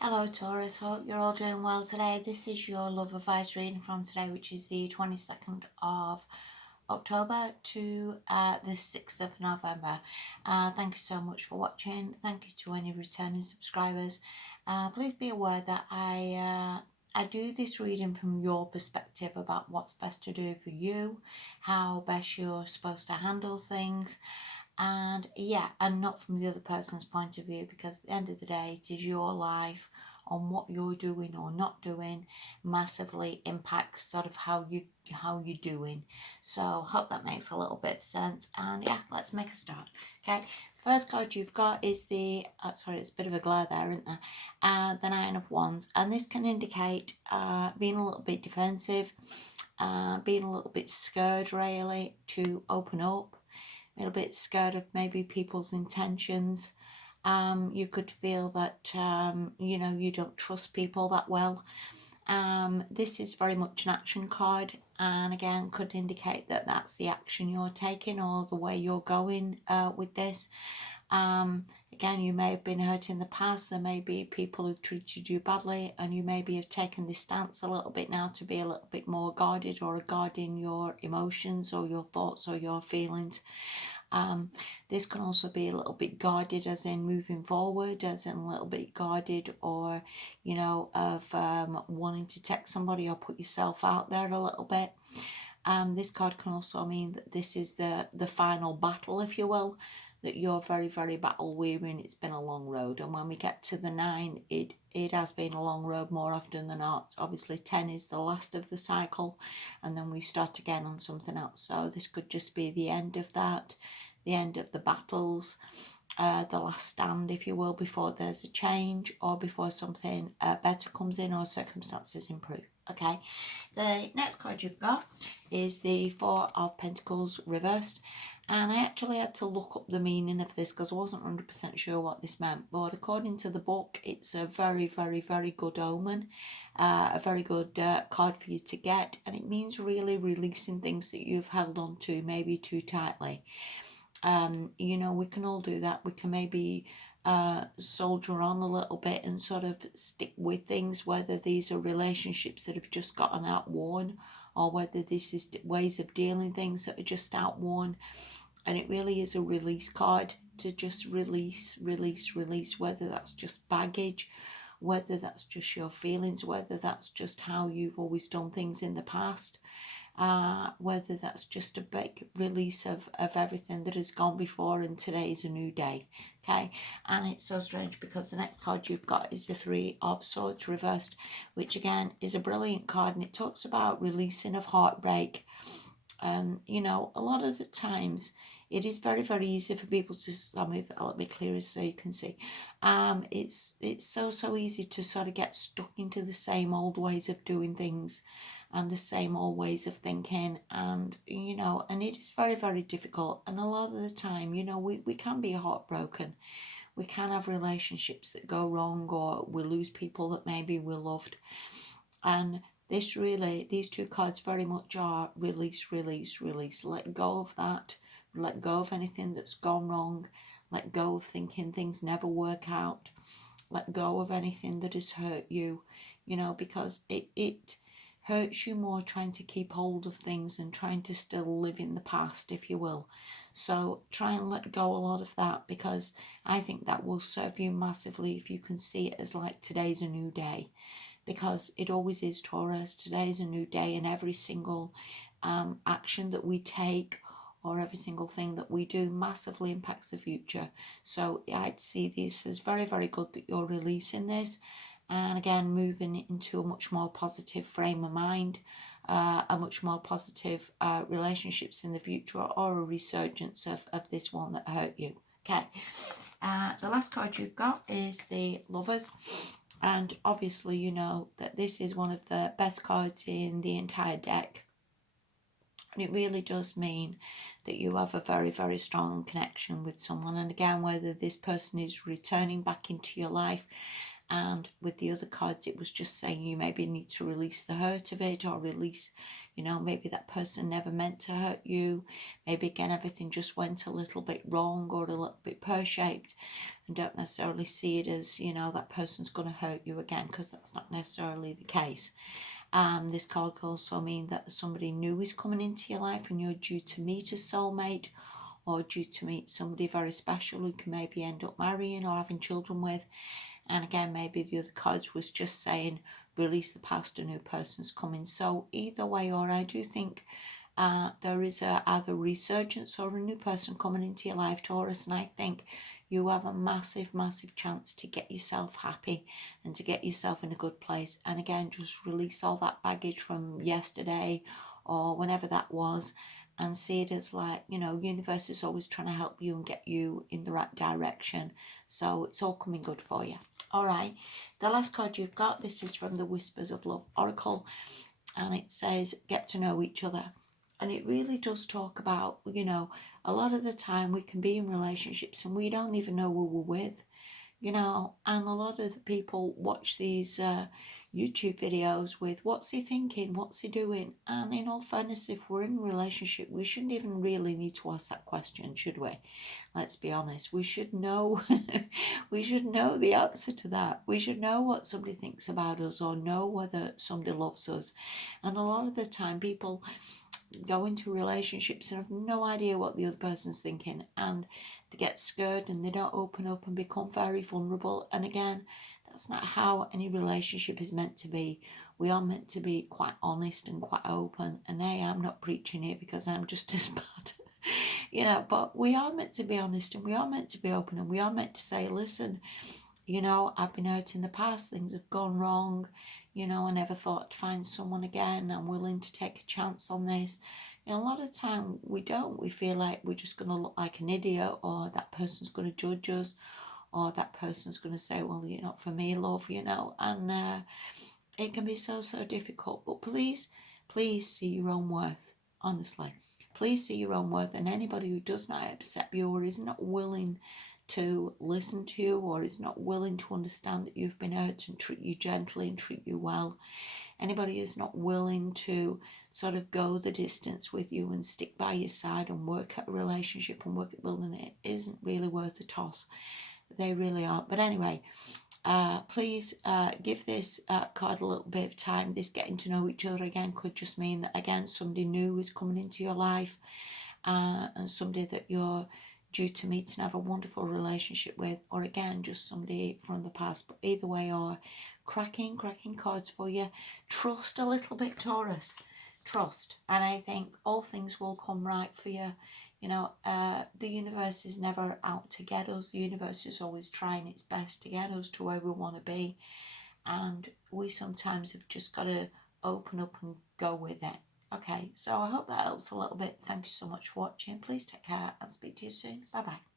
Hello Taurus, hope you're all doing well today. This is your love advice reading from today, which is the 22nd of October to the 6th of November. Thank you so much for watching. Thank you to any returning subscribers. Please be aware that I do this reading from your perspective about what's best to do for you, how best you're supposed to handle things, and not from the other person's point of view, because at the end of the day it is your life, on what you're doing or not doing massively impacts sort of how you're doing. So hope that makes a little bit of sense, and yeah, let's make a start. Okay, first card you've got is the sorry, it's a bit of a glare there, isn't there? The Nine of Wands, and this can indicate being a little bit defensive, being a little bit scared really to open up, a little bit scared of maybe people's intentions. You could feel that, you don't trust people that well. This is very much an action card, and again could indicate that that's the action you're taking or the way you're going with this. Again, you may have been hurt in the past. There may be people who've treated you badly, and you maybe have taken this stance a little bit now to be a little bit more guarded or guarding your emotions or your thoughts or your feelings. This can also be a little bit guarded, as in moving forward, as in a little bit guarded, or of wanting to text somebody or put yourself out there a little bit. This card can also mean that this is the final battle, if you will, that you're very, very battle weary and it's been a long road. And when we get to the 9, it has been a long road more often than not. Obviously 10 is the last of the cycle, and then we start again on something else. So this could just be the end of that, the end of the battles, the last stand, if you will, before there's a change or before something better comes in or circumstances improve. Okay, the next card you've got is the Four of Pentacles reversed, and I actually had to look up the meaning of this because I wasn't 100% sure what this meant, but according to the book it's a very, very, very good omen, a very good card for you to get, and it means really releasing things that you've held on to maybe too tightly. We can all do that. We can maybe soldier on a little bit and sort of stick with things, whether these are relationships that have just gotten outworn or whether this is ways of dealing things that are just outworn. And it really is a release card to just release, whether that's just baggage, whether that's just your feelings, whether that's just how you've always done things in the past. Whether that's just a big release of everything that has gone before, and today is a new day. Okay, and it's so strange because the next card you've got is the Three of Swords reversed, which again is a brilliant card, and it talks about releasing of heartbreak. A lot of the times it is very, very easy for people to, I'll move that a little bit clearer so you can see. It's so easy to sort of get stuck into the same old ways of doing things and the same old ways of thinking, and it is very, very difficult. And a lot of the time, we can be heartbroken, we can have relationships that go wrong, or we lose people that maybe we loved. And these two cards very much are release, let go of that, let go of anything that's gone wrong, let go of thinking things never work out, let go of anything that has hurt you, because it hurts you more trying to keep hold of things and trying to still live in the past, if you will. So try and let go a lot of that, because I think that will serve you massively if you can see it as like today's a new day, because it always is, Taurus. Today is a new day, and every single action that we take or every single thing that we do massively impacts the future. So I'd see this as very, very good that you're releasing this, and again moving into a much more positive frame of mind, a much more positive relationships in the future, or a resurgence of this one that hurt you. Okay, the last card you've got is the Lovers, and obviously you know that this is one of the best cards in the entire deck. And it really does mean that you have a very, very strong connection with someone. And again, whether this person is returning back into your life, and with the other cards, it was just saying you maybe need to release the hurt of it, or release, You know, maybe that person never meant to hurt you. Maybe again, everything just went a little bit wrong or a little bit pear-shaped, and don't necessarily see it as, you know, that person's going to hurt you again, because that's not necessarily the case. This card could also mean that somebody new is coming into your life and you're due to meet a soulmate, or due to meet somebody very special who can maybe end up marrying or having children with. And again, maybe the other cards was just saying release the past, a new person's coming. So either way, or I do think there is either resurgence or a new person coming into your life, Taurus, and I think you have a massive, massive chance to get yourself happy and to get yourself in a good place. And again, just release all that baggage from yesterday or whenever that was, and see it as like, you know, universe is always trying to help you and get you in the right direction. So it's all coming good for you. All right, the last card you've got, this is from the Whispers of Love Oracle, and it says get to know each other. And it really does talk about, you know, a lot of the time we can be in relationships and we don't even know who we're with, you know, and a lot of the people watch these YouTube videos with what's he thinking, what's he doing, and in all fairness, if we're in a relationship, we shouldn't even really need to ask that question, should we? Let's be honest, we should know we should know the answer to that. We should know what somebody thinks about us, or know whether somebody loves us. And a lot of the time people go into relationships and have no idea what the other person's thinking, and they get scared and they don't open up and become very vulnerable. And again, that's not how any relationship is meant to be. We are meant to be quite honest and quite open. And hey, I'm not preaching here because I'm just as bad. You know, but we are meant to be honest and we are meant to be open, and we are meant to say, listen, you know, I've been hurt in the past, things have gone wrong, you know, I never thought I'd find someone again, I'm willing to take a chance on this. And a lot of the time we don't. We feel like we're just going to look like an idiot, or that person's going to judge us, or that person's going to say, well, you're not for me, love, you know, and it can be so, so difficult. But please, please see your own worth, honestly. Please see your own worth, and anybody who does not accept you or is not willing to listen to you, or is not willing to understand that you've been hurt and treat you gently and treat you well, anybody who's not willing to sort of go the distance with you and stick by your side and work at a relationship and work at building it, isn't really worth a toss. They really aren't. But anyway, please give this card a little bit of time. This getting to know each other again could just mean that, again, somebody new is coming into your life, and somebody that you're due to meet and have a wonderful relationship with, or again, just somebody from the past. But either way, or cracking cards for you. Trust a little bit, Taurus. Trust. And I think all things will come right for you. You know, the universe is never out to get us. The universe is always trying its best to get us to where we want to be. And we sometimes have just got to open up and go with it. Okay, so I hope that helps a little bit. Thank you so much for watching. Please take care and speak to you soon. Bye bye.